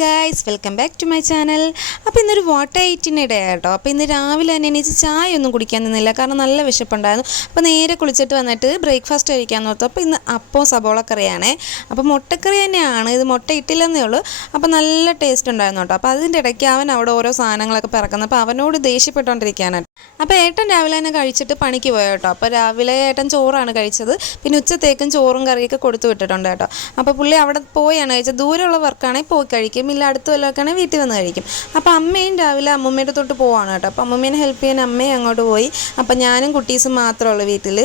Guys welcome back to my channel. അപ്പോൾ ഇന്നൊരു water ഐറ്റിനിടെ കേട്ടോ. അപ്പോൾ ഇന്ന് രാവിലെ തന്നെ എണീച്ച് ചായ ഒന്നും കുടിക്കാൻ നിന്നില്ല, കാരണം നല്ല വിശപ്പുണ്ടായിരുന്നു. അപ്പോൾ നേരെ കുളിച്ചിട്ട് വന്നിട്ട് ബ്രേക്ക്ഫാസ്റ്റ് കഴിക്കാൻ നോർത്തു. അപ്പോൾ ഇന്ന് അപ്പവും സബോളക്കറിയാണേ. അപ്പോൾ മുട്ടക്കറി തന്നെയാണ്, ഇത് മുട്ട ഇട്ടില്ലെന്നേ ഉള്ളൂ. അപ്പോൾ നല്ല ടേസ്റ്റ് ഉണ്ടായിരുന്നു കേട്ടോ. അപ്പോൾ അതിൻ്റെ ഇടയ്ക്ക് അവൻ അവിടെ ഓരോ സാധനങ്ങളൊക്കെ പിറക്കുന്നു. അപ്പോൾ അവനോട് ദേഷ്യപ്പെട്ടുകൊണ്ടിരിക്കുകയാണ്. അപ്പോൾ ഏട്ടൻ രാവിലെ തന്നെ കഴിച്ചിട്ട് പണിക്ക് പോയോ കേട്ടോ. അപ്പോൾ രാവിലെ ഏട്ടൻ ചോറാണ് കഴിച്ചത്, പിന്നെ ഉച്ചത്തേക്കും ചോറും കറിയൊക്കെ കൊടുത്തു വിട്ടിട്ടുണ്ട് കേട്ടോ. അപ്പോൾ പുള്ളി അവിടെ പോയാണ് കഴിച്ചത്. ദൂരമുള്ള വർക്കാണെങ്കിൽ പോയി കഴിക്കും, ഇല്ല അടുത്ത വല്ലതൊക്കെയാണെങ്കിൽ വീട്ടിൽ വന്ന് കഴിക്കും. അപ്പോൾ അമ്മയും രാവിലെ അമ്മൂമ്മയുടെ തൊട്ട് പോവാണ് കേട്ടോ. അപ്പോൾ അമ്മൂമ്മേനെ ഹെൽപ്പ് ചെയ്യാൻ അമ്മയും അങ്ങോട്ട് പോയി. അപ്പോൾ ഞാനും കുട്ടീസും മാത്രമേ ഉള്ളൂ വീട്ടിൽ.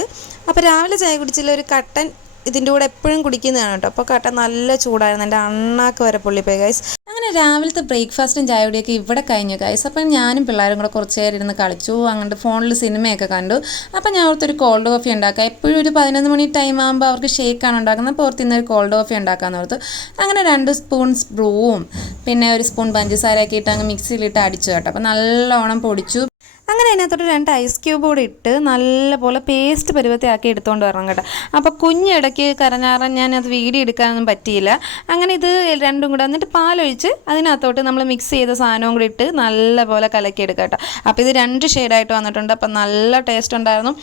അപ്പോൾ രാവിലെ ചായ കുടിച്ചില്ല, ഒരു കട്ടൻ ഇതിൻ്റെ കൂടെ എപ്പോഴും കുടിക്കുന്നതാണ് കേട്ടോ. അപ്പോൾ കട്ടൻ നല്ല ചൂടായിരുന്നു, എൻ്റെ അണ്ണാക്ക് വരെ പൊള്ളിപ്പോയി ഗൈസ്. അങ്ങനെ രാവിലത്തെ ബ്രേക്ക്ഫാസ്റ്റും ചായയുടെയൊക്കെ ഇവിടെ കഴിഞ്ഞു ഗൈസ്. അപ്പം ഞാനും പിള്ളേരും കൂടെ കുറച്ച് നേരം ഇരുന്ന് കളിച്ചു, അങ്ങോട്ട് ഫോണിൽ സിനിമയൊക്കെ കണ്ടു. അപ്പം ഞാൻ ഓർത്തൊരു കോൾഡ് കോഫി ഉണ്ടാക്കാം. എപ്പോഴും ഒരു 11 മണി ടൈം ആകുമ്പോൾ അവർക്ക് ഷേക്കാണ് ഉണ്ടാക്കുന്നത്. അപ്പോൾ ഓർത്ത് ഇന്നൊരു കോൾഡ് കോഫി ഉണ്ടാക്കാമെന്ന് ഓർത്തു. അങ്ങനെ 2 സ്പൂൺ ബ്രൂവും പിന്നെ 1 സ്പൂൺ പഞ്ചസാരയൊക്കെ ഇട്ട് അങ്ങ് മിക്സിയിലിട്ട് അടിച്ചു കേട്ടോ. അപ്പോൾ നല്ലോണം പൊടിച്ചു. അങ്ങനെ അതിനകത്തോട്ട് 2 ഐസ് ക്യൂബ് കൂടി ഇട്ട് നല്ലപോലെ പേസ്റ്റ് പരുവത്തിയാക്കി എടുത്തുകൊണ്ട് വരണം കേട്ടോ. അപ്പോൾ കുഞ്ഞിടയ്ക്ക് കരഞ്ഞാറാൻ ഞാനത് വീഡിയോ എടുക്കാനൊന്നും പറ്റിയില്ല. അങ്ങനെ ഇത് രണ്ടും കൂടെ എന്നിട്ട് പാലൊഴിച്ച് അതിനകത്തോട്ട് നമ്മൾ മിക്സ് ചെയ്ത സാധനവും കൂടി ഇട്ട് നല്ലപോലെ കലക്കിയെടുക്കുക കേട്ടോ. അപ്പോൾ ഇത് 2 ഷെയ്ഡായിട്ട് വന്നിട്ടുണ്ട്. അപ്പോൾ നല്ല ടേസ്റ്റ് ഉണ്ടായിരുന്നു.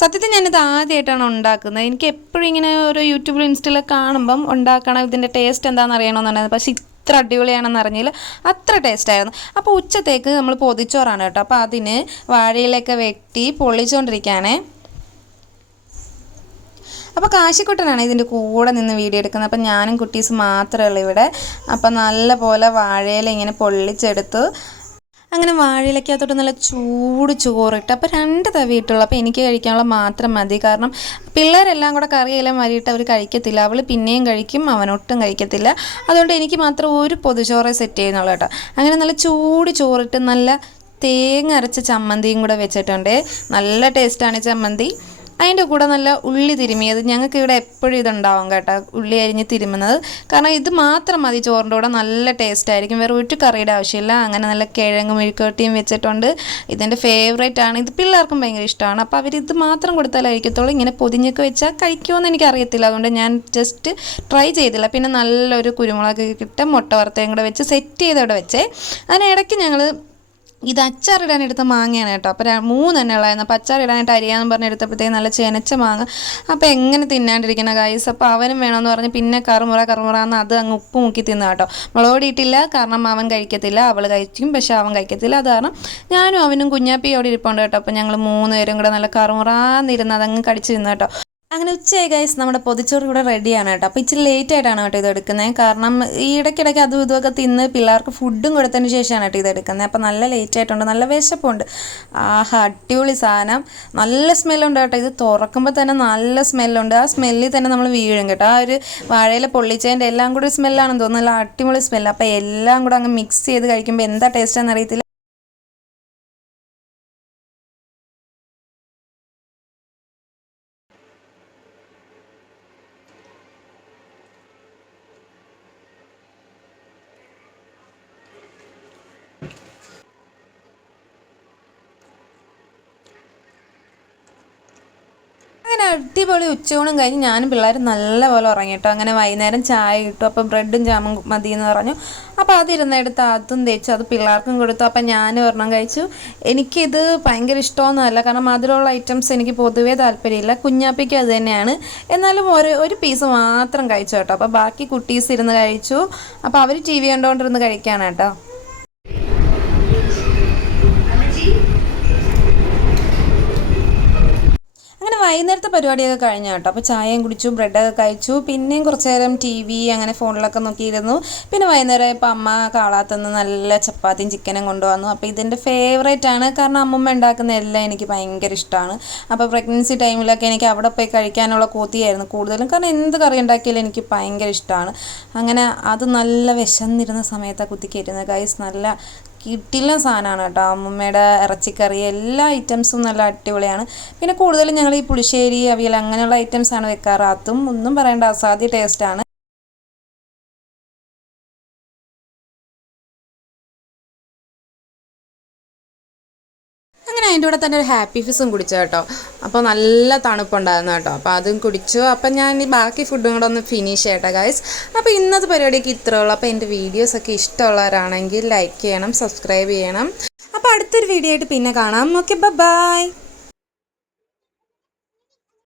സത്യത്തിൽ ഞാനിത് ആദ്യമായിട്ടാണ് ഉണ്ടാക്കുന്നത്. എനിക്ക് എപ്പോഴും ഇങ്ങനെ ഒരു യൂട്യൂബിൽ ഇൻസ്റ്റയിലൊക്കെ കാണുമ്പം ഉണ്ടാക്കണം, ഇതിൻ്റെ ടേസ്റ്റ് എന്താണെന്ന് അറിയണമെന്നുണ്ടായിരുന്നു. പക്ഷേ ഇത്ര അടിപൊളിയാണെന്ന് അറിഞ്ഞില്ല, അത്ര ടേസ്റ്റായിരുന്നു. അപ്പോൾ ഉച്ചത്തേക്ക് നമ്മൾ പൊതിച്ചോറാണ് കേട്ടോ. അപ്പോൾ അതിന് വാഴയിലൊക്കെ വെട്ടി പൊള്ളിച്ചുകൊണ്ടിരിക്കുകയാണേ. അപ്പോൾ കാശിക്കുട്ടനാണ് ഇതിൻ്റെ കൂടെ നിന്ന് വീഡിയോ എടുക്കുന്നത്. അപ്പം ഞാനും കുട്ടീസ് മാത്രമേ ഉള്ളൂ ഇവിടെ. അപ്പം നല്ല പോലെ വാഴയില ഇങ്ങനെ പൊള്ളിച്ചെടുത്തു. അങ്ങനെ വാഴയിലക്കകത്തോട്ട് നല്ല ചൂട് ചോറിട്ട് അപ്പോൾ 2 തവിയിട്ടുള്ളൂ. അപ്പോൾ എനിക്ക് കഴിക്കാനുള്ള മാത്രം മതി, കാരണം പിള്ളേരെല്ലാം കൂടെ കറിയെല്ലാം വരിയിട്ട് അവർ കഴിക്കത്തില്ല. അവൾ പിന്നെയും കഴിക്കും, അവനൊട്ടും കഴിക്കത്തില്ല. അതുകൊണ്ട് എനിക്ക് മാത്രം ഒരു പൊതിച്ചോറ് സെറ്റ് ചെയ്യുന്നുള്ളൂ കേട്ടോ. അങ്ങനെ നല്ല ചൂട് ചോറിട്ട് നല്ല തേങ്ങ അരച്ച ചമ്മന്തിയും കൂടെ വെച്ചിട്ടുണ്ട്. നല്ല ടേസ്റ്റാണ് ചമ്മന്തി. അതിൻ്റെ കൂടെ നല്ല ഉള്ളി തിരുമിയത്. ഞങ്ങൾക്ക് ഇവിടെ എപ്പോഴും ഇതുണ്ടാവും കേട്ടോ, ഉള്ളി അരിഞ്ഞ് തിരുമുന്നത്. കാരണം ഇത് മാത്രം മതി ചോറിൻ്റെ കൂടെ, നല്ല ടേസ്റ്റ് ആയിരിക്കും, വേറെ ഒരു കറിയുടെ ആവശ്യമില്ല. അങ്ങനെ നല്ല കിഴങ്ങ് മെഴുക്കുവരട്ടിയും വെച്ചിട്ടുണ്ട്. ഇതെൻ്റെ ഫേവറേറ്റ് ആണ്, ഇത് പിള്ളേർക്കും ഭയങ്കര ഇഷ്ടമാണ്. അപ്പോൾ അവരിത് മാത്രം കൊടുത്താലായിരിക്കത്തുള്ളൂ. ഇങ്ങനെ പൊതിഞ്ഞൊക്കെ വെച്ചാൽ കഴിക്കുമെന്ന് എനിക്കറിയത്തില്ല, അതുകൊണ്ട് ഞാൻ ജസ്റ്റ് ട്രൈ ചെയ്തില്ല. പിന്നെ നല്ലൊരു കുരുമുളക് ഇട്ട് മുട്ട വറുത്തയും കൂടെ വെച്ച് സെറ്റ് ചെയ്ത് അവിടെ വെച്ചേ. അതിനിടയ്ക്ക് ഞങ്ങൾ ഇത് അച്ചാറിടാൻ എടുത്ത മാങ്ങയാണ് കേട്ടോ. അപ്പോൾ 3 തന്നെ ഉള്ളായിരുന്നു. അപ്പോൾ അച്ചാറിടാനായിട്ട് അരിയാന്ന് പറഞ്ഞ് എടുത്തപ്പോഴത്തേക്ക് നല്ല ചെനച്ച മാങ്ങ. അപ്പോൾ എങ്ങനെ തിന്നാണ്ടിരിക്കുന്ന ഗൈസ്. അപ്പോൾ അവനും വേണമെന്ന് പറഞ്ഞ് പിന്നെ കറുമുറാന്ന് അത് അങ്ങ് ഉപ്പ് മുക്കി തിന്നു കേട്ടോ. മുളക് ഇട്ടില്ല, കാരണം അവൻ കഴിക്കത്തില്ല, അവൾ കഴിക്കും, പക്ഷേ അവൻ കഴിക്കത്തില്ല. അത് കാരണം ഞാനും അവനും കുഞ്ഞാപ്പിയോടെ ഇരിപ്പുണ്ട് കേട്ടോ. അപ്പോൾ ഞങ്ങൾ 3 പേരും കൂടെ നല്ല കറുമുറാന്നിരുന്ന് അതങ്ങ് കടിച്ച് തിന്നു കേട്ടോ. അങ്ങനെ ഉച്ചയായി ഗൈസ്, നമ്മുടെ പൊതിച്ചോറ് ഇവിടെ റെഡിയാണ് കേട്ടോ. അപ്പോൾ ഇച്ചിരി ലേറ്റ് ആയിട്ടാണ് കേട്ടോ ഇത് എടുക്കുന്നത്, കാരണം ഈ ഇടയ്ക്കിടയ്ക്ക് അതും ഇതുമൊക്കെ തിന്ന് പിള്ളേർക്ക് ഫുഡും കൊടുത്തതിന് ശേഷമാണ് കേട്ടോ ഇത് എടുക്കുന്നത്. അപ്പോൾ നല്ല ലേറ്റ് ആയിട്ടുണ്ട്, നല്ല വിശപ്പുണ്ട്. ആഹാ, അടിപൊളി സാധനം, നല്ല സ്മെല്ലുണ്ട് കേട്ടോ. ഇത് തുറക്കുമ്പോൾ തന്നെ നല്ല സ്മെല്ലുണ്ട്. ആ സ്മെല്ലിൽ തന്നെ നമ്മൾ വീഴും കേട്ടോ. ആ ഒരു വാഴയില പൊള്ളിച്ചതിൻ്റെ എല്ലാം കൂടി സ്മെല്ലാണെന്ന് തോന്നുന്നു, നല്ല അടിപൊളി സ്മെല്ല്. അപ്പോൾ എല്ലാം കൂടെ അങ്ങ് മിക്സ് ചെയ്ത് കഴിക്കുമ്പോൾ എന്താ ടേസ്റ്റാണെന്ന് അറിയത്തില്ല. അങ്ങനെ അടിപൊളി ഉച്ചയൂണും കഴിഞ്ഞ് ഞാനും പിള്ളേരും നല്ലപോലെ ഉറങ്ങിട്ടോ. അങ്ങനെ വൈകുന്നേരം ചായ കിട്ടും. അപ്പോൾ ബ്രെഡും ജാമും മതി എന്ന് പറഞ്ഞു. അപ്പോൾ അതിരുന്നെടുത്ത് അതും തേച്ചു, അത് പിള്ളേർക്കും കൊടുത്തു. അപ്പം ഞാനും ഒരെണ്ണം കഴിച്ചു. എനിക്കിത് ഭയങ്കര ഇഷ്ടമൊന്നുമല്ല, കാരണം മധുരമുള്ള ഐറ്റംസ് എനിക്ക് പൊതുവേ താല്പര്യമില്ല. കുഞ്ഞാപ്പിക്കും അത് തന്നെയാണ്. എന്നാലും ഒരു പീസ് മാത്രം കഴിച്ചു കേട്ടോ. അപ്പോൾ ബാക്കി കുട്ടീസ് ഇരുന്ന് കഴിച്ചു. അപ്പോൾ അവർ TV കണ്ടുകൊണ്ടിരുന്ന് കഴിക്കുകയാണ് കേട്ടോ. അങ്ങനെ വൈകുന്നേരത്തെ പരിപാടിയൊക്കെ കഴിഞ്ഞു കേട്ടോ. അപ്പോൾ ചായയും കുടിച്ചു, ബ്രെഡൊക്കെ കഴിച്ചു, പിന്നെയും കുറച്ച് നേരം TV അങ്ങനെ ഫോണിലൊക്കെ നോക്കിയിരുന്നു. പിന്നെ വൈകുന്നേരം ഇപ്പോൾ അമ്മ കാളാത്തുനിന്ന് നല്ല ചപ്പാത്തിയും ചിക്കനും കൊണ്ടുവന്നു. അപ്പോൾ ഇതിൻ്റെ ഫേവറേറ്റ് ആണ്, കാരണം അമ്മമ്മ ഉണ്ടാക്കുന്ന എല്ലാം എനിക്ക് ഭയങ്കര ഇഷ്ടമാണ്. അപ്പോൾ പ്രഗ്നൻസി ടൈമിലൊക്കെ എനിക്ക് അവിടെ പോയി കഴിക്കാനുള്ള കൊതിയായിരുന്നു കൂടുതലും, കാരണം എന്ത് കറി ഉണ്ടാക്കിയാലും എനിക്ക് ഭയങ്കര ഇഷ്ടമാണ്. അങ്ങനെ അത് നല്ല വിശന്നിരുന്ന സമയത്താണ് കുത്തിക്കയറ്റുന്നത് ഗൈസ്. നല്ല കിട്ടില്ല സാധനമാണ് കേട്ടോ. അമ്മമ്മയുടെ ഇറച്ചിക്കറി എല്ലാ ഐറ്റംസും നല്ല അടിപൊളിയാണ്. പിന്നെ കൂടുതലും ഞങ്ങൾ ഈ പുളിശ്ശേരി, അവിയൽ അങ്ങനെയുള്ള ഐറ്റംസാണ് വെക്കാറ്. അതും ഒന്നും പറയേണ്ട, അസാധ്യ ടേസ്റ്റാണ്. അങ്ങനെ അതിൻ്റെ കൂടെ തന്നെ ഒരു ഹാപ്പി ഫിസും കുടിച്ചു കേട്ടോ. അപ്പോൾ നല്ല തണുപ്പുണ്ടായിരുന്നു കേട്ടോ. അപ്പോൾ അതും കുടിച്ചു. അപ്പം ഞാൻ ഈ ബാക്കി ഫുഡും കൂടെ ഒന്ന് ഫിനിഷ് ചെയ്യട്ടെ ഗൈസ്. അപ്പോൾ ഇന്നത്തെ പരിപാടിക്ക് ഇത്രേ ഉള്ളൂ. അപ്പോൾ എൻ്റെ വീഡിയോസൊക്കെ ഇഷ്ടമുള്ളവരാണെങ്കിൽ ലൈക്ക് ചെയ്യണം, സബ്സ്ക്രൈബ് ചെയ്യണം. അപ്പോൾ അടുത്തൊരു വീഡിയോ ആയിട്ട് പിന്നെ കാണാം. Okay, by.